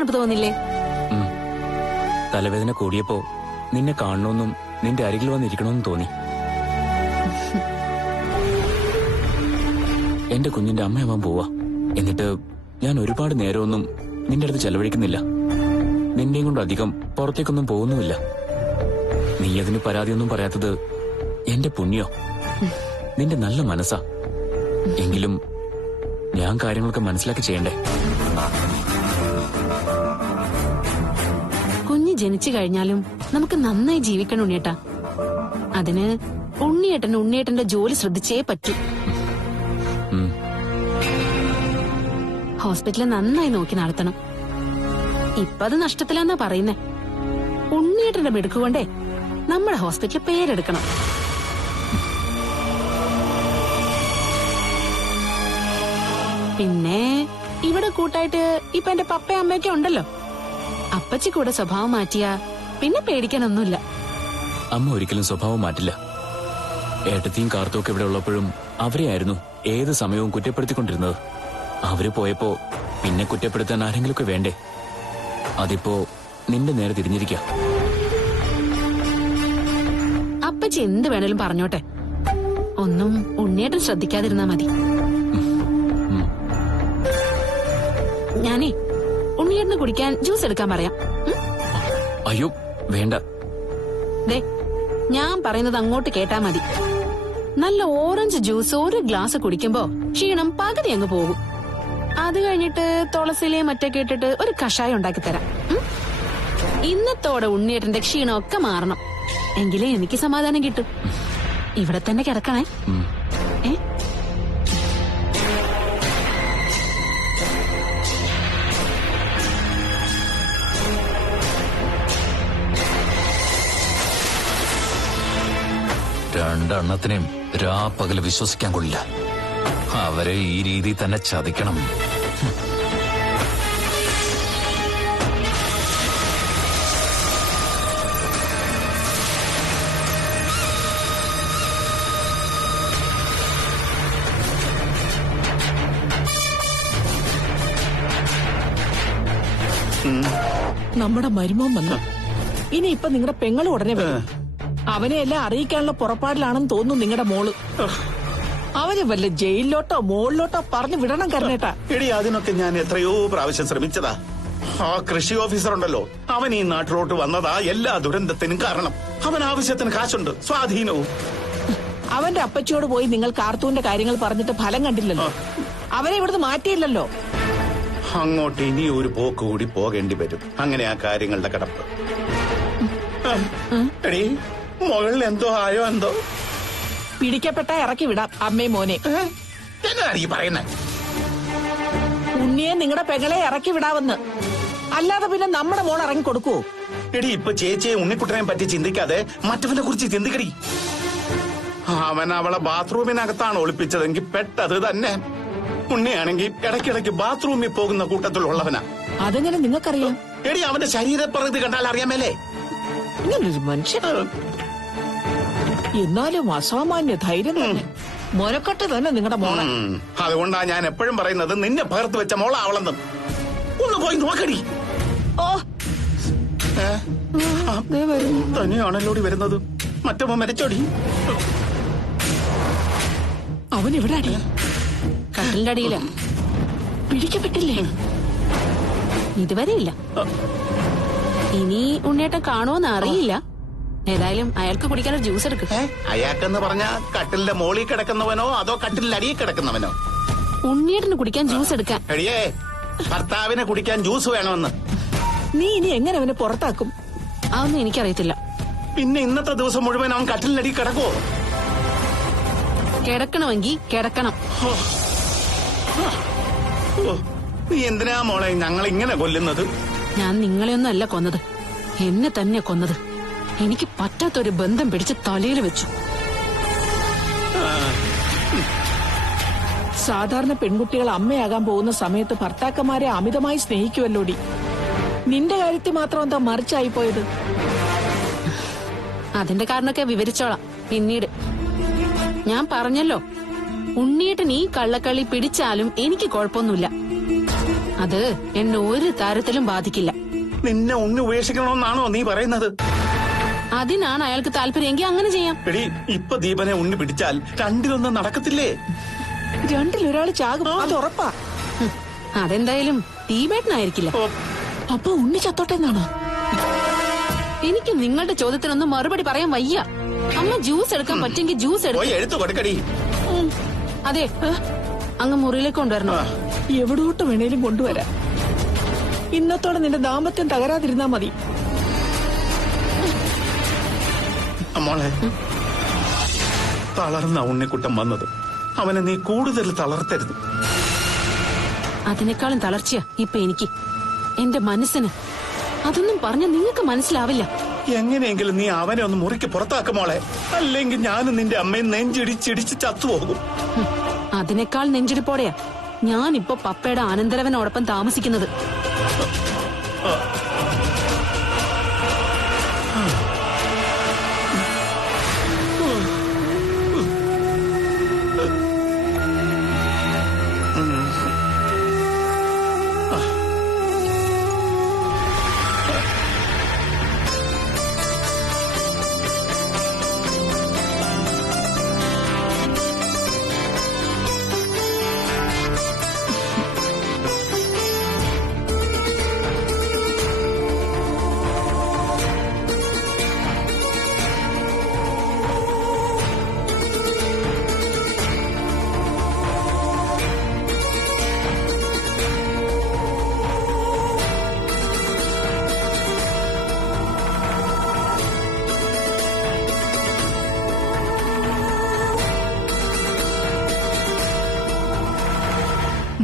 തണുപ്പ് തോന്നില്ലേ? തലവേദന കൂടിയപ്പോ നിന്നെ കാണണമെന്നും നിന്റെ അരികിൽ വന്നിരിക്കണമെന്നും തോന്നി. എന്റെ കുഞ്ഞിന്റെ അമ്മയാവാൻ പോവാ. എന്നിട്ട് ഞാൻ ഒരുപാട് നേരമൊന്നും നിന്റെ അടുത്ത് ചെലവഴിക്കുന്നില്ല. നിന്നെയും കൊണ്ട് അധികം പുറത്തേക്കൊന്നും പോകുന്നുമില്ല. നീ അതിന് പരാതിയൊന്നും പറയാത്തത് എന്റെ പുണ്യോ, നിന്റെ നല്ല മനസ്സാ. എങ്കിലും ഞാൻ കാര്യങ്ങളൊക്കെ മനസ്സിലാക്കി ചെയ്യണ്ടേ? കുഞ്ഞ് ജനിച്ചു കഴിഞ്ഞാലും നമുക്ക് നന്നായി ജീവിക്കണം ഉണ്ണിയേട്ടാ. അതിന് ഉണ്ണിയേട്ടന്റെ ജോലി ശ്രദ്ധിച്ചേ പറ്റൂ. ഹോസ്പിറ്റലിൽ നന്നായി നോക്കി നടത്തണം. ഇപ്പൊ അത് നഷ്ടത്തിലാന്നാ പറയുന്നേ. ഉണ്ണിയേട്ടന്റെ മിടുക്കുകൊണ്ടേ നമ്മുടെ ഹോസ്പിറ്റലിൽ പേരെടുക്കണം. പിന്നെ ഇവിടെ കൂട്ടായിട്ട് ഇപ്പൊ എന്റെ പപ്പയും അമ്മയൊക്കെ ഉണ്ടല്ലോ. അപ്പച്ചി കൂടെ സ്വഭാവം മാറ്റിയാ പിന്നെ പേടിക്കാനൊന്നുമില്ല. അമ്മ ഒരിക്കലും സ്വഭാവം മാറ്റില്ല. ഏട്ടത്തിയും കാർത്തുമൊക്കെ ഇവിടെ ഉള്ളപ്പോഴും അവരെയായിരുന്നു ഏത് സമയവും കുറ്റപ്പെടുത്തിക്കൊണ്ടിരുന്നത്. അവര് പോയപ്പോ പിന്നെ കുറ്റപ്പെടുത്താൻ ആരെങ്കിലുമൊക്കെ വേണ്ടേ? അതിപ്പോ നിന്റെ നേരെ തിരിഞ്ഞിരിക്ക. അപ്പച്ചി എന്ത് വേണേലും പറഞ്ഞോട്ടെ, ഒന്നും ഉണ്ണിയേട്ടൻ ശ്രദ്ധിക്കാതിരുന്നാ മതി. ഞാനേ ഉണ്ണിയേട്ടന് കുടിക്കാൻ ജ്യൂസ് എടുക്കാൻ പറയാം. അയ്യോ വേണ്ട. ദേ, ഞാൻ പറയുന്നത് അങ്ങോട്ട് കേട്ടാ മതി. നല്ല ഓറഞ്ച് ജ്യൂസ് ഒരു ഗ്ലാസ് കുടിക്കുമ്പോ ക്ഷീണം പകുതി അങ്ങ് പോകും. അത് കഴിഞ്ഞിട്ട് തുളസിയിലെ മറ്റൊക്കെ ഇട്ടിട്ട് ഒരു കഷായം ഉണ്ടാക്കി തരാം. ഇന്നത്തോടെ ഉണ്ണിയേട്ടന്റെ ക്ഷീണമൊക്കെ മാറണം. എങ്കിലേ എനിക്ക് സമാധാനം കിട്ടും. ഇവിടെ തന്നെ കിടക്കണേ. ഏ രണ്ടെണ്ണത്തിനെയും രാപ്പകല് വിശ്വസിക്കാൻ കൊള്ളില്ല. അവരെ ഈ രീതിയിൽ തന്നെ ചതിക്കണം. നമ്മുടെ മരുമോൻ വന്നു. ഇനിയിപ്പൊ നിങ്ങളുടെ പെങ്ങളും ഉടനെ വരും. അവനെ എല്ലാം അറിയിക്കാനുള്ള പുറപ്പാടിലാണെന്ന് തോന്നുന്നു നിങ്ങളുടെ മോള്. അവന് വല്ല ജയിലിലോട്ടോ മോളിലോട്ടോ പറഞ്ഞു വിടണം കരണേട്ടാ. എടി, അതിനൊക്കെ ഞാൻ എത്രയോ പ്രാവശ്യം ശ്രമിച്ചതാ. ആ കൃഷി ഓഫീസർ ഉണ്ടല്ലോ, അവൻ ഈ നാട്ടിലോട്ട് വന്നതാ എല്ലാ ദുരന്തത്തിനും കാരണം. അവൻ ആവശ്യത്തിന് കാശുണ്ട്, സ്വാധീനവും. അവന്റെ അപ്പച്ചിയോട് പോയി നിങ്ങൾ കാർത്തൂന്റെ കാര്യങ്ങൾ പറഞ്ഞിട്ട് ഫലം കണ്ടില്ലല്ലോ. അവനെ ഇവിടുന്ന് മാറ്റിയില്ലല്ലോ. അങ്ങോട്ട് ഇനി ഒരു പോക്ക് കൂടി പോകേണ്ടി വരും. അങ്ങനെ ആ കാര്യങ്ങളുടെ കിടപ്പ്. എടി, മുകളിൽ എന്തോ ആയോ എന്തോ. പിടിക്കപ്പെട്ട ഇറക്കി വിടാം അമ്മയും മോനെ. എന്നാണ് ഈ പറയുന്നത്? ഉണ്ണിയെ നിങ്ങളുടെ പെങ്ങളെ ഇറക്കി വിടാവെന്ന്. അല്ലാതെ പിന്നെ നമ്മുടെ മോൾ ഇറങ്ങി കൊടുക്കുവോ? എടി, ഇപ്പൊ ചേച്ചിയെ ഉണ്ണിക്കുട്ടനെ പറ്റി ചിന്തിക്കാതെ മറ്റവനെ കുറിച്ച് ചിന്തിക്കടി. അവൻ അവളെ ബാത്റൂമിനകത്താണ് ഒളിപ്പിച്ചതെങ്കിൽ പെട്ടത് തന്നെ. ഉണ്ണിയാണെങ്കിൽ ഇടയ്ക്കിടയ്ക്ക് ബാത്റൂമിൽ പോകുന്ന കൂട്ടത്തിലുള്ളവനാ. അതെങ്ങനെ നിങ്ങൾക്കറിയാം? എടി, അവന്റെ ശരീരപ്രകൃതി കണ്ടാൽ അറിയാമല്ലേ. ഇങ്ങനൊരു മനുഷ്യൻ. എന്നാലും അസാമാന്യ ധൈര്യം തന്നെ. മോനക്കെട്ട് തന്നെ നിങ്ങളുടെ മോളെ. അതുകൊണ്ടാ ഞാൻ എപ്പോഴും പറയുന്നത് നിന്നെ പകർത്ത് വെച്ച മോള അവളെന്നും. ഒന്ന് പോയി നോക്കടി. ഓ, തന്നെയാണല്ലോടി വരുന്നത്. മറ്റവ മരിച്ചോടി. അവൻ എവിടെ അടി? കട്ടിലിന്റെ അടിയില. പിടിക്കപ്പെട്ടില്ലേ? ഇതുവരെ ഇല്ല. ഇനി ഉണ്ണിയേട്ടൻ കാണുമെന്ന് അറിയില്ല. ഏതായാലും അയാൾക്ക് കുടിക്കാനൊരു ജ്യൂസ് എടുക്കും. അയാൾക്കെന്ന് പറഞ്ഞ കട്ടിലിന്റെ മോളിൽ കിടക്കുന്നവനോ അതോ കട്ടിലിന്റെ അടിയിൽ കിടക്കുന്നവനോ? ഉണ്ണിയേട്ടന് കുടിക്കാൻ ജ്യൂസ് എടുക്കാൻ. എടിയേ, ഭർത്താവിനെ കുടിക്കാൻ ജ്യൂസ് വേണമെന്ന്. നീ ഇനി എങ്ങനെ അവനെ പുറത്താക്കും? അതൊന്നും എനിക്കറിയത്തില്ല. പിന്നെ ഇന്നത്തെ ദിവസം മുഴുവൻ അവൻ കട്ടിലിനടി കിടക്കുവോ? കിടക്കണമെങ്കിൽ കിടക്കണം. നീ എന്തിനാ മോളെ ഞങ്ങൾ ഇങ്ങനെ കൊല്ലുന്നത്? ഞാൻ നിങ്ങളെയൊന്നും അല്ല കൊന്നത്, എന്നെ തന്നെ കൊന്നത്. എനിക്ക് പറ്റാത്തൊരു ബന്ധം പിടിച്ച് തലയിൽ വെച്ചു. സാധാരണ പെൺകുട്ടികൾ അമ്മയാകാൻ പോകുന്ന സമയത്ത് ഭർത്താക്കന്മാരെ അമിതമായി സ്നേഹിക്കുമല്ലോടി. നിന്റെ കാര്യത്തിൽ മാത്രം എന്താ മറിച്ചായി പോയത്? അതിന്റെ കാരണമൊക്കെ വിവരിച്ചോളാം പിന്നീട്. ഞാൻ പറഞ്ഞല്ലോ, ഉണ്ണിയേട്ടൻ ഈ കള്ളക്കളി പിടിച്ചാലും എനിക്ക് കുഴപ്പമൊന്നുമില്ല. അത് എന്നെ ഒരു തരത്തിലും ബാധിക്കില്ല. നിന്നെ ഉണ്ണി ഉപേക്ഷിക്കണമെന്നാണോ നീ പറയുന്നത്? അതിനാണ് അയാൾക്ക് താല്പര്യമെങ്കിൽ അങ്ങനെ ചെയ്യാം. എടി, ഇപ്പൊ ദീപനെ ഉണ്ണി പിടിച്ചാൽ രണ്ടിലൊന്നും നടക്കത്തില്ലേ? രണ്ടിലൊരാള് ചാകും, അത് ഉറപ്പാ. അതെന്തായാലും ദീപേട്ടനായിരിക്കില്ല. ഓ, അപ്പൊ ഉണ്ണി ചത്തോട്ടെ എന്നാണോ? എനിക്ക് നിങ്ങളുടെ ചോദ്യത്തിനൊന്നും മറുപടി പറയാൻ വയ്യ. അമ്മ ജ്യൂസ് എടുക്കാൻ പറ്റുമെങ്കിൽ ജ്യൂസ് എടുക്കും. പോയി എഴുത്തു കൊടുക്കടി. അതെ, അങ്ങ് മുറിയിലേക്ക് കൊണ്ടുവരണോ? എവിടോട്ട് വേണേലും കൊണ്ടുവരാം. ഇന്നത്തോടെ നിന്റെ ദാമ്പത്യം തകരാതിരുന്നാ മതി. മോളെ, തളർന്ന ഉണ്ണിക്കുട്ടൻ വന്നത്. അവനെ നീ കൂടുതൽ തളർത്തരുത്. അതിനേക്കാളും തളർച്ചയാ ഇപ്പൊ എനിക്ക്, എന്റെ മനസ്സിന്. അതൊന്നും പറഞ്ഞ നിങ്ങൾക്ക് മനസ്സിലാവില്ല. എങ്ങനെയെങ്കിലും നീ അവനെ ഒന്ന് മുറിക്ക് പുറത്താക്കും മോളെ. അല്ലെങ്കിൽ ഞാനും നിന്റെ അമ്മയും നെഞ്ചിടിച്ചിടിച്ച് ചത്തുപോകും. അതിനേക്കാൾ നെഞ്ചിടിപ്പോടെയാ ഞാനിപ്പോ പപ്പയുടെ അനന്തരവനോടൊപ്പം താമസിക്കുന്നത്.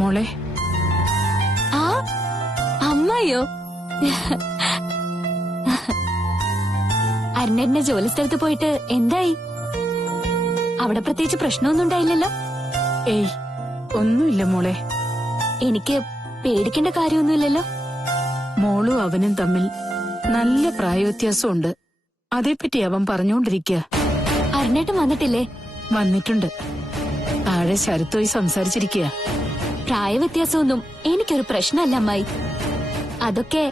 മോളെ, ആ അമ്മയോ? അരുണേട്ടന്റെ ജോലി സ്ഥലത്ത് പോയിട്ട് എന്തായി? അവിടെ പ്രത്യേകിച്ച് പ്രശ്നമൊന്നും ഉണ്ടായില്ലല്ലോ? ഏയ് ഒന്നുമില്ല മോളെ. എനിക്ക് പേടിക്കേണ്ട കാര്യമൊന്നുമില്ലല്ലോ? മോളും അവനും തമ്മിൽ നല്ല പ്രായവ്യത്യാസമുണ്ട്. അതേപ്പറ്റി അവൻ പറഞ്ഞുകൊണ്ടിരിക്കുക. അരുണേട്ടൻ വന്നിട്ടില്ലേ? വന്നിട്ടുണ്ട്. താഴെ ശരത്തോയി സംസാരിച്ചിരിക്കുക. പ്രായവ്യത്യാസമൊന്നും എനിക്കൊരു പ്രശ്നമല്ല അമ്മായി. അതൊക്കെ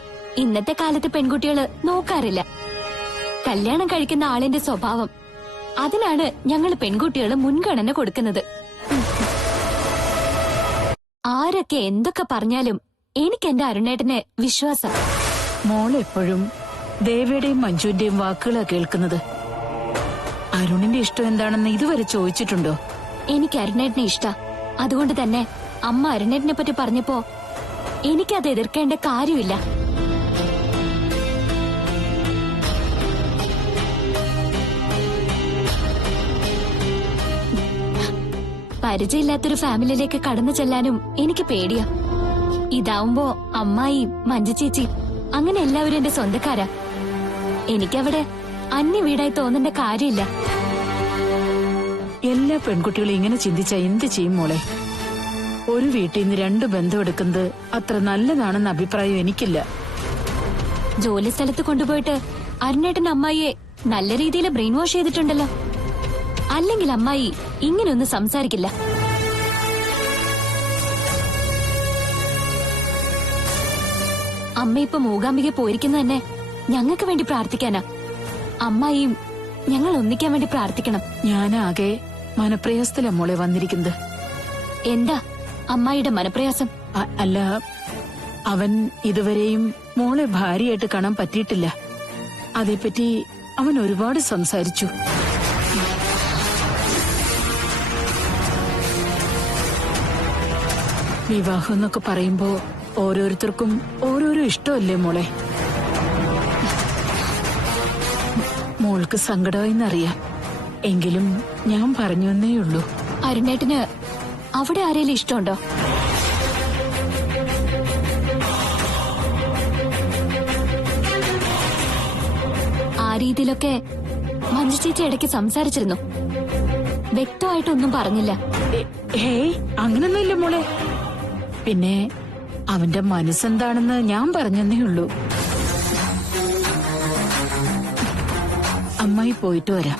ഇന്നത്തെ കാലത്ത് പെൺകുട്ടികള് നോക്കാറില്ല. കല്യാണം കഴിക്കുന്ന ആളിന്റെ സ്വഭാവം, അതിനാണ് ഞങ്ങൾ പെൺകുട്ടികള് മുൻഗണന കൊടുക്കുന്നത്. ആരൊക്കെ എന്തൊക്കെ പറഞ്ഞാലും എനിക്ക് എന്റെ അരുണേട്ടനെ വിശ്വാസം. മോളെപ്പോഴും ദേവിയുടെയും മഞ്ജുവിന്റെയും വാക്കുകളാ കേൾക്കുന്നത്. അരുണിന്റെ ഇഷ്ടം എന്താണെന്ന് ഇതുവരെ ചോദിച്ചിട്ടുണ്ടോ? എനിക്ക് അരുണേട്ടനെ ഇഷ്ട. അതുകൊണ്ട് തന്നെ അമ്മ അരുണേട്ടനെ പറ്റി പറഞ്ഞപ്പോ എനിക്കത് എതിർക്കേണ്ട കാര്യമില്ല. പരിചയമില്ലാത്തൊരു ഫാമിലിയിലേക്ക് കടന്നു ചെല്ലാനും എനിക്ക് പേടിയാ. ഇതാവുമ്പോ അമ്മായി, മഞ്ജു ചേച്ചി, അങ്ങനെ എല്ലാവരും എന്റെ സ്വന്തക്കാരാ. എനിക്കവിടെ അന്യ വീടായി തോന്നേണ്ട കാര്യമില്ല. എല്ലാ പെൺകുട്ടികളും ഇങ്ങനെ ചിന്തിച്ചാ എന്ത് ചെയ്യും മോളെ? ഒരു വീട്ടിൽ നിന്ന് രണ്ടു ബന്ധം എടുക്കുന്നത് അത്ര നല്ലതാണെന്ന അഭിപ്രായം എനിക്കില്ല. ജോലി സ്ഥലത്ത് കൊണ്ടുപോയിട്ട് അരുണേട്ടൻ അമ്മായിയെ നല്ല രീതിയിൽ ബ്രെയിൻ വാഷ് ചെയ്തിട്ടുണ്ടല്ലോ. അല്ലെങ്കിൽ അമ്മായി ഇങ്ങനെയൊന്നും സംസാരിക്കില്ല. അമ്മ ഇപ്പൊ മൂകാംബിക പോയിരിക്കുന്ന തന്നെ ഞങ്ങൾക്ക് വേണ്ടി പ്രാർത്ഥിക്കാനാ. അമ്മായിയും ഞങ്ങൾ ഒന്നിക്കാൻ വേണ്ടി പ്രാർത്ഥിക്കണം. ഞാനാകെ മനപ്രയാസത്തിലാ മോളെ വന്നിരിക്കുന്നത്. എന്താ അമ്മായിയുടെ മനപ്രയാസം? അല്ല, അവൻ ഇതുവരെയും മോളെ ഭാര്യയായിട്ട് കാണാൻ പറ്റിയിട്ടില്ല. അതേപ്പറ്റി അവൻ ഒരുപാട് സംസാരിച്ചു. വിവാഹം എന്നൊക്കെ പറയുമ്പോ ഓരോരുത്തർക്കും ഓരോരോ ഇഷ്ടമല്ലേ മോളെ? മോൾക്ക് സങ്കടമായിന്നറിയാം. എങ്കിലും ഞാൻ പറഞ്ഞു എന്നേ ഉള്ളൂ. അരുണേട്ടന് അവിടെ ആരെങ്കിലും ഇഷ്ടമുണ്ടോ? ആ രീതിയിലൊക്കെ മഞ്ജു ചേച്ചി ഇടയ്ക്ക് സംസാരിച്ചിരുന്നു. വ്യക്തമായിട്ടൊന്നും പറഞ്ഞില്ല. ഹേയ്, അങ്ങനൊന്നുമില്ല മോളെ. പിന്നെ അവന്റെ മനസ്സെന്താണെന്ന് ഞാൻ പറഞ്ഞെന്നേ ഉള്ളൂ. അമ്മായി പോയിട്ട് വരാം.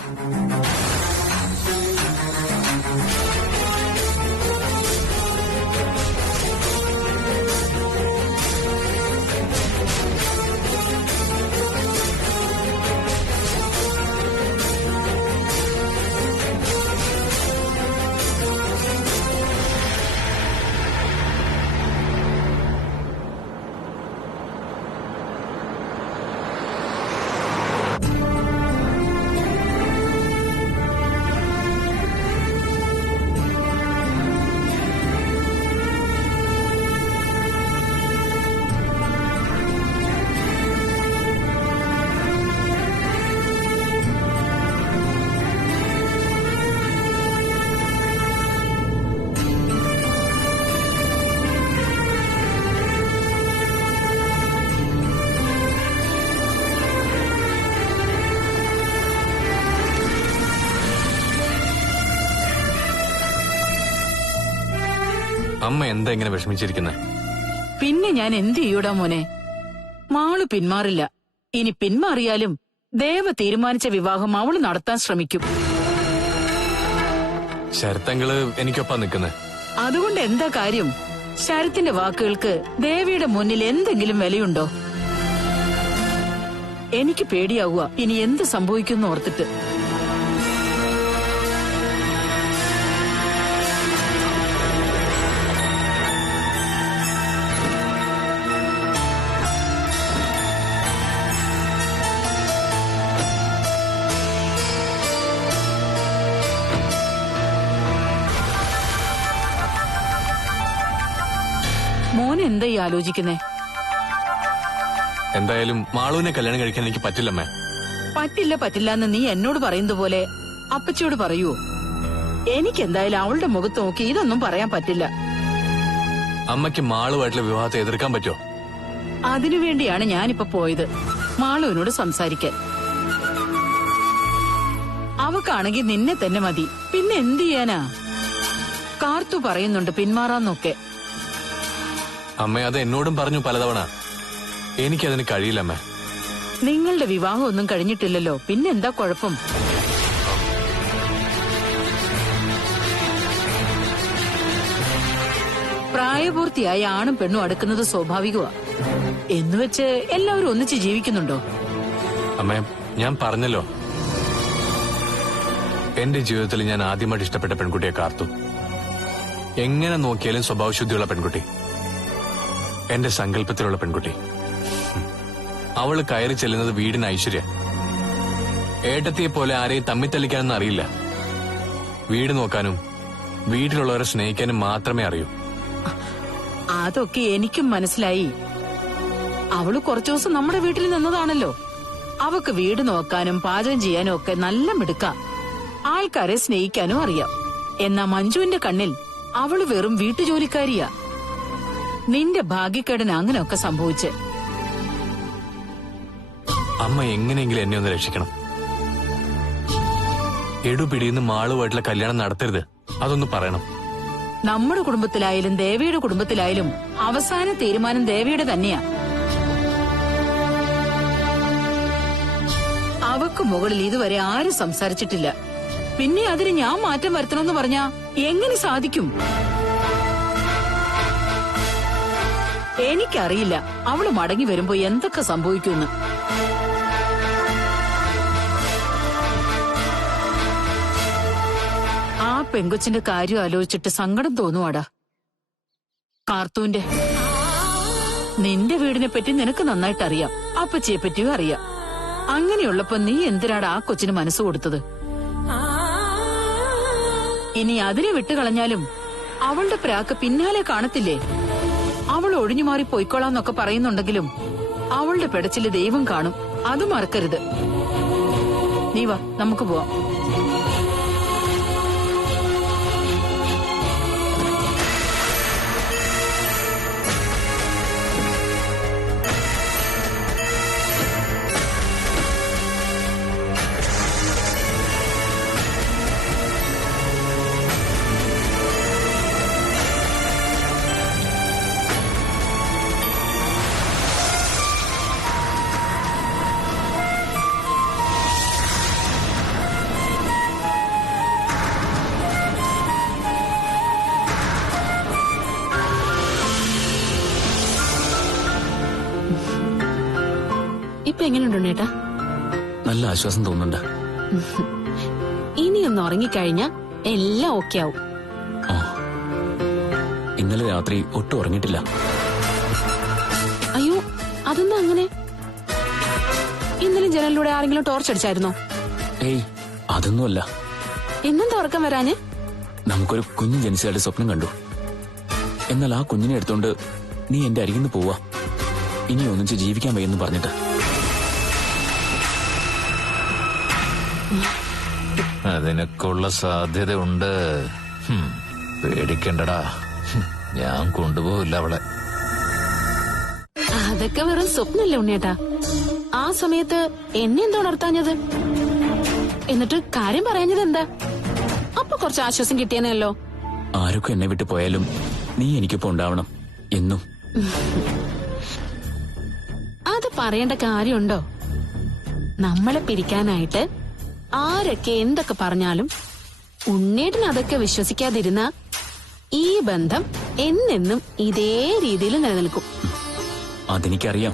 അമ്മ എന്താ ഇങ്ങനെ വിഷമിച്ചിരിക്കുന്നത്? പിന്നെ ഞാൻ എന്ത് ചെയ്യൂടാ മോനെ? മാള് പിന്മാറില്ല. ഇനി പിന്മാറിയാലും ദേവ തീരുമാനിച്ച വിവാഹം അവള് നടത്താൻ ശ്രമിക്കും. ശരത്തങ്ങള് എനിക്കൊപ്പം നിൽക്കുന്നത്. അതുകൊണ്ട് എന്താ കാര്യം? ശരത്തിന്റെ വാക്കുകൾക്ക് ദേവിയുടെ മുന്നിൽ എന്തെങ്കിലും വിലയുണ്ടോ? എനിക്ക് പേടിയാവുക ഇനി എന്ത് സംഭവിക്കുന്നു ഓർത്തിട്ട്. മോൻ എന്താ ഈ ആലോചിക്കുന്നേ? എന്തായാലും മാളുവിനെ കല്യാണം കഴിക്കാൻ എനിക്ക് പറ്റില്ലമ്മേ. പറ്റില്ല എന്ന് നീ എന്നോട് പറയുന്നത് പോലെ അപ്പച്ചിയോട് പറയൂ. എനിക്കെന്തായാലും അവളുടെ മുഖത്ത് നോക്കി ഇതൊന്നും പറയാൻ പറ്റില്ല. അമ്മയ്ക്ക് മാളുമായിട്ടുള്ള വിവാഹത്തെ എതിർക്കാൻ പറ്റുമോ? അതിനുവേണ്ടിയാണ് ഞാനിപ്പോ പോയത്, മാളുവിനോട് സംസാരിക്കാൻ. അവക്കാണെങ്കിൽ നിന്നെ തന്നെ മതി. പിന്നെ എന്ത് ചെയ്യാനാ? കാർത്തു പറയുന്നുണ്ട് പിന്മാറാന്നൊക്കെ. അമ്മ അത് എന്നോടും പറഞ്ഞു പലതവണ. എനിക്കതിന് കഴിയില്ലമ്മേ. നിങ്ങളുടെ വിവാഹം ഒന്നും കഴിഞ്ഞിട്ടില്ലല്ലോ, പിന്നെന്താ കുഴപ്പം? പ്രായപൂർത്തിയായ ആണും പെണ്ണും അടുക്കുന്നത് സ്വാഭാവികമാ. എന്നുവെച്ച് എല്ലാവരും ഒന്നിച്ച് ജീവിക്കുന്നുണ്ടോ? അമ്മേ, ഞാൻ പറഞ്ഞല്ലോ, എന്റെ ജീവിതത്തിൽ ഞാൻ ആദ്യമായിട്ട് ഇഷ്ടപ്പെട്ട പെൺകുട്ടിയെ കാർത്തു. എങ്ങനെ നോക്കിയാലും സ്വഭാവശുദ്ധിയുള്ള പെൺകുട്ടി, എന്റെ സങ്കല്പത്തിലുള്ള പെൺകുട്ടി. അവള് കയറി ചെല്ലുന്നത് വീടിന് ഐശ്വര്യ. ഏട്ടത്തിയെ പോലെ ആരെയും തമ്മിത്തല്ലിക്കാനൊന്നും അറിയില്ല. വീട് നോക്കാനും വീട്ടിലുള്ളവരെ സ്നേഹിക്കാനും മാത്രമേ അറിയൂ. അതൊക്കെ എനിക്കും മനസ്സിലായി. അവള് കുറച്ചു ദിവസം നമ്മുടെ വീട്ടിൽ നിന്നതാണല്ലോ. അവക്ക് വീട് നോക്കാനും പാചകം ചെയ്യാനും ഒക്കെ നല്ല മിടുക്ക. ആൾക്കാരെ സ്നേഹിക്കാനും അറിയാം. എന്നാ മഞ്ജുവിന്റെ കണ്ണിൽ അവള് വെറും വീട്ടുജോലിക്കാരിയാ. നിന്റെ ഭാഗ്യക്കേടിന് അങ്ങനെയൊക്കെ സംഭവിച്ച്. അമ്മ എങ്ങനെയെങ്കിലും എന്നെ ഒന്ന് രക്ഷിക്കണം. എടുപിടിന്ന് മാളുമായിട്ടുള്ള കല്യാണം നടത്തരുത്, അതൊന്ന് പറയണം. നമ്മുടെ കുടുംബത്തിലായാലും ദേവിയുടെ കുടുംബത്തിലായാലും അവസാന തീരുമാനം ദേവിയുടെ തന്നെയാ. അവക്ക് മുകളിൽ ഇതുവരെ ആരും സംസാരിച്ചിട്ടില്ല. പിന്നെ അതിന് ഞാൻ മാറ്റം വരുത്തണമെന്ന് പറഞ്ഞാ എങ്ങനെ സാധിക്കും? എനിക്കറിയില്ല അവള് മടങ്ങി വരുമ്പോ എന്തൊക്കെ സംഭവിക്കുമെന്ന്. ആ പെങ്കൊച്ചിന്റെ കാര്യം ആലോചിച്ചിട്ട് സങ്കടം തോന്നുവാടാ. കാർത്തൂന്റെ നിന്റെ വീടിനെ പറ്റി നിനക്ക് നന്നായിട്ട് അറിയാം, അപ്പച്ചിയെ പറ്റിയും അറിയാം. അങ്ങനെയുള്ളപ്പോ നീ എന്തിനാടാ ആ കൊച്ചിന് മനസ്സ് കൊടുത്തത്? ഇനി അതിനെ വിട്ടുകളഞ്ഞാലും അവളുടെ പ്രാക്ക് പിന്നാലെ കാണത്തില്ലേ? അവൾ ഒഴിഞ്ഞുമാറി പോയിക്കോളാന്നൊക്കെ പറയുന്നുണ്ടെങ്കിലും അവളുടെ പെടച്ചില് ദൈവം കാണും, അത് മറക്കരുത്. നീ വാ, നമുക്ക് പോവാം. ഇപ്പൊ എങ്ങനെയുണ്ട് ഉണ്ണേട്ടാ? നല്ല ആശ്വാസം തോന്നുന്നുണ്ട്. ഇനിയൊന്ന് ഉറങ്ങിക്കഴിഞ്ഞാ എല്ലാം ഓക്കെ ആവും. ഇന്നലെ രാത്രി ഒട്ടും ഉറങ്ങിയിട്ടില്ല. അയ്യോ, അതെന്താ അങ്ങനെ? ഇന്നലെ ജനലിലൂടെ ആരെങ്കിലും ടോർച്ച് അടിച്ചായിരുന്നോ? ഏയ്, അതൊന്നുമല്ല. എന്നെന്താ ഉറക്കം വരാന്? നമുക്കൊരു കുഞ്ഞ് ജനിച്ചതായിട്ട് സ്വപ്നം കണ്ടു. എന്നാൽ ആ കുഞ്ഞിനെ എടുത്തോണ്ട് നീ എന്റെ അരികിൽ നിന്ന് പോവാ, ഇനി ഒന്നിച്ച് ജീവിക്കാൻ വയ്യെന്ന് പറഞ്ഞിട്ട്. അതിനൊക്കെയുള്ള സാധ്യതയുണ്ട്. പേടിക്കണ്ടടാ, ഞാൻ കൊണ്ടുപോകില്ല അവളെ. അതൊക്കെ വെറും സ്വപ്നല്ലേ ഉണ്ണേട്ടാ? ആ സമയത്ത് എന്നെ എന്താ ഉണർത്താഞ്ഞത്? എന്നിട്ട് കാര്യം പറയാഞ്ഞത് എന്താ? അപ്പൊ കുറച്ച് ആശ്വാസം കിട്ടിയാനല്ലോ. ആരൊക്കെ എന്നെ വിട്ടു പോയാലും നീ എനിക്കൊപ്പം ഉണ്ടാവണം എന്നും. അത് പറയേണ്ട കാര്യമുണ്ടോ? നമ്മളെ പിരിക്കാനായിട്ട് ആരൊക്കെ എന്തൊക്കെ പറഞ്ഞാലും ഉണ്ണേട്ടന് അതൊക്കെ വിശ്വസിക്കാതിരുന്ന ഈ ബന്ധം എന്നെന്നും ഇതേ രീതിയിൽ നിലനിൽക്കും. അതെനിക്കറിയാം.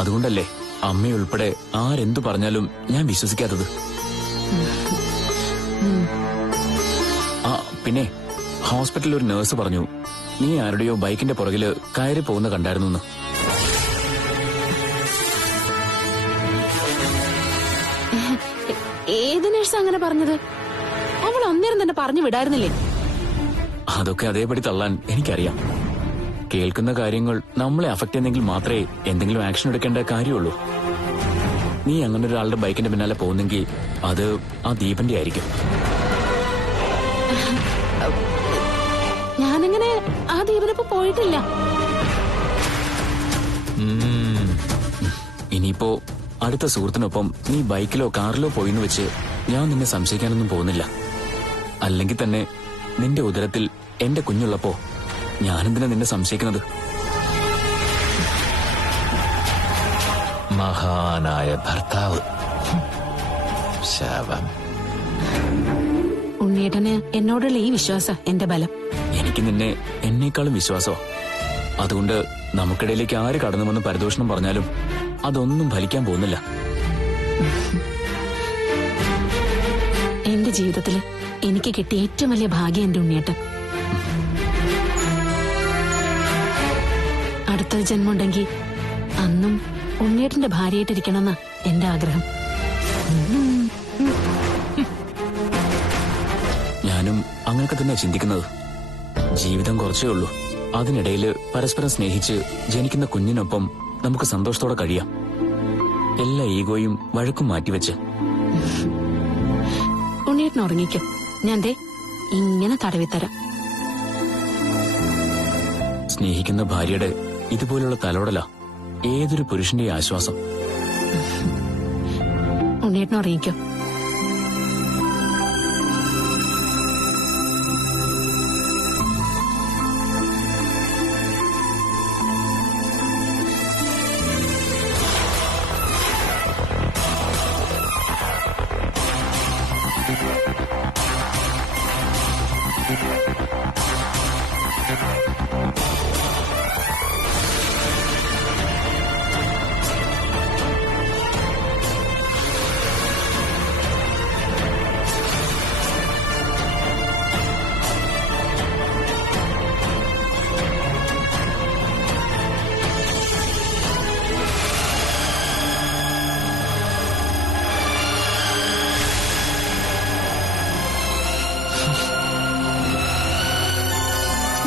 അതുകൊണ്ടല്ലേ അമ്മയുൾപ്പെടെ ആരെന്തു പറഞ്ഞാലും ഞാൻ വിശ്വസിക്കാത്തത്. ആ പിന്നെ ഹോസ്പിറ്റലിൽ ഒരു നഴ്സ് പറഞ്ഞു നീ ആരുടെയോ ബൈക്കിന്റെ പുറകില് കയറി പോകുന്ന കണ്ടായിരുന്നു. ഏത് നഴ്സ് അങ്ങനെ പറഞ്ഞത്? അവൾ അന്നേരം തന്നെ പറഞ്ഞു വിടായിരുന്നില്ലേ? അതൊക്കെ അതേപടി തള്ളാൻ എനിക്കറിയാം. കേൾക്കുന്ന കാര്യങ്ങൾ നമ്മളെ അഫക്ട് ചെയ്യുന്നെങ്കിൽ മാത്രമേ എന്തെങ്കിലും ആക്ഷൻ എടുക്കേണ്ട കാര്യമുള്ളൂ. നീ അങ്ങനെ ഒരാളുടെ ബൈക്കിന്റെ പിന്നാലെ പോകുന്നെങ്കിൽ അത് ആ ദീപന്റെ ആയിരിക്കും. ഞാനങ്ങനെ ആ ദീപനൊപ്പം പോയിട്ടില്ല. ഇനിയിപ്പോ അടുത്ത സുഹൃത്തിനൊപ്പം നീ ബൈക്കിലോ കാറിലോ പോയിന്ന് വെച്ച് ഞാൻ നിന്നെ സംശയിക്കാനൊന്നും പോകുന്നില്ല. അല്ലെങ്കിൽ തന്നെ നിന്റെ ഉദരത്തിൽ എന്റെ കുഞ്ഞുള്ളപ്പോ ഞാനെന്തിനാ നിന്നെ സംശയിക്കുന്നത്? മഹാനായ ഭർത്താവ്. ശാപം. ഉണ്ണേട്ടന് എന്നോടുള്ള ഈ വിശ്വാസം എന്റെ ബലം. എനിക്ക് നിന്നെ എന്നേക്കാളും വിശ്വാസമാ. അതുകൊണ്ട് നമുക്കിടയിലേക്ക് ആര് കടന്നു വന്ന് പരിദോഷണം പറഞ്ഞാലും അതൊന്നും ഫലിക്കാൻ പോകുന്നില്ല. എന്റെ ജീവിതത്തില് എനിക്ക് കിട്ടിയ ഏറ്റവും വലിയ ഭാഗ്യം എന്റെ ഉണ്ണിയേട്ടൻ. അടുത്തൊരു ജന്മമുണ്ടെങ്കിൽ അന്നും ഉണ്ണിയേട്ടന്റെ ഭാര്യയായിട്ടിരിക്കണമെന്നാ എന്റെ ആഗ്രഹം. ഞാനും അങ്ങനെയൊക്കെ തന്നെ ചിന്തിക്കുന്നത്. ജീവിതം കുറച്ചേ ഉള്ളൂ. അതിനിടയിൽ പരസ്പരം സ്നേഹിച്ച് ജനിക്കുന്ന കുഞ്ഞിനൊപ്പം നമുക്ക് സന്തോഷത്തോടെ കഴിയാം. എല്ലാ ഈഗോയും വഴക്കും മാറ്റിവെച്ച്. ഉണ്ണിയേട്ടൻ ഉറങ്ങിക്കും. ഞാൻ ദേ ഇങ്ങനെ തടവിത്തരാം. സ്നേഹിക്കുന്ന ഭാര്യയുടെ ഇതുപോലുള്ള തലോടല ഏതൊരു പുരുഷന്റെ ആശ്വാസം. ഉണ്ണിയേട്ടൻ ഉറങ്ങിക്കും.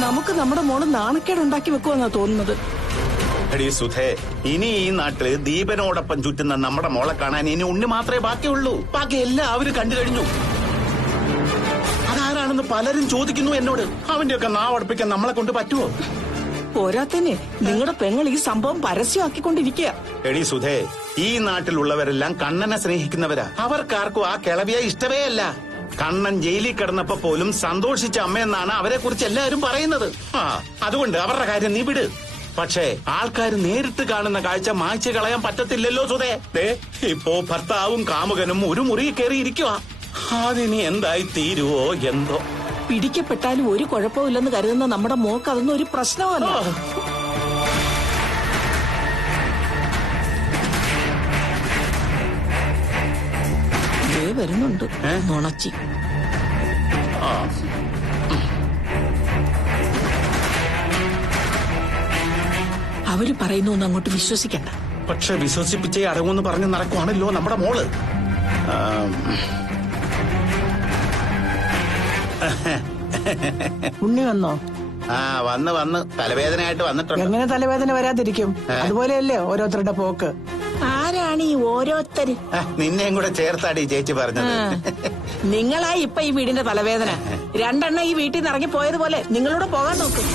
നമുക്ക് നമ്മുടെ മോള് നാണക്കേടുണ്ടാക്കി വെക്കുമെന്നാ തോന്നുന്നത്. എടീ സുധേ, ഇനി ഈ നാട്ടില് ദീപനോടൊപ്പം ചുറ്റുന്ന നമ്മുടെ മോളെ കാണാൻ ഇനി ഉണ്ണി മാത്രമേ ബാക്കിയുള്ളൂ. ബാക്കി എല്ലാവരും കണ്ടു കഴിഞ്ഞു. അതാരാണെന്ന് പലരും ചോദിക്കുന്നു എന്നോട്. അവന്റെയൊക്കെ നാവടപ്പിക്കാൻ നമ്മളെ കൊണ്ട് പറ്റുമോ? പോരാത്തന്നെ നിങ്ങളുടെ പെങ്ങൾ ഈ സംഭവം പരസ്യമാക്കിക്കൊണ്ടിരിക്കുക. എടീ സുധേ, ഈ നാട്ടിലുള്ളവരെല്ലാം കണ്ണനെ സ്നേഹിക്കുന്നവരാ. അവർക്കാർക്കും ആ കിളവിയെ ഇഷ്ടമേ അല്ല. കണ്ണൻ ജയിലിൽ കിടന്നപ്പോ പോലും സന്തോഷിച്ച അമ്മയെന്നാണ് അവരെ കുറിച്ച് എല്ലാവരും പറയുന്നത്. അതുകൊണ്ട് അവരുടെ കാര്യം നീ വിട്. പക്ഷേ ആൾക്കാർ നേരിട്ട് കാണുന്ന കാഴ്ച മായ്ച്ചു കളയാൻ പറ്റത്തില്ലല്ലോ സുധേ. ഇപ്പോ ഭർത്താവും കാമുകനും ഒരു മുറി കയറിയിരിക്കുക. അതിനി എന്തായി തീരുവോ എന്തോ. പിടിക്കപ്പെട്ടാലും ഒരു കുഴപ്പമില്ലെന്ന് കരുതുന്ന നമ്മുടെ മോക്ക് അതൊന്നും ഒരു പ്രശ്നമല്ല. വരുന്നുണ്ട് നുണച്ചി. അവര് പറയുന്നൊന്നും അങ്ങോട്ട് വിശ്വസിക്കണ്ട. പക്ഷെ വിശ്വസിപ്പിച്ചേ അടങ്ങുമെന്ന് പറഞ്ഞ് നടക്കുവാണല്ലോ നമ്മുടെ മോള്. ഉണ്ണി വന്നോ? വന്ന് തലവേദനയായിട്ട് വന്നിട്ടുണ്ട്. എങ്ങനെ തലവേദന വരാതിരിക്കും? അതുപോലെയല്ലേ ഓരോരുത്തരുടെ പോക്ക്. ആരാണ് ഈ ഓരോരുത്തര്? നിന്നെയും കൂടെ ചേർത്താടി ചേച്ചി പറഞ്ഞത്. നിങ്ങളായി ഇപ്പൊ ഈ വീടിന്റെ തലവേദന. രണ്ടെണ്ണം ഈ വീട്ടിൽ നിന്ന് ഇറങ്ങി പോയതുപോലെ നിങ്ങളോട് പോകാൻ നോക്കും.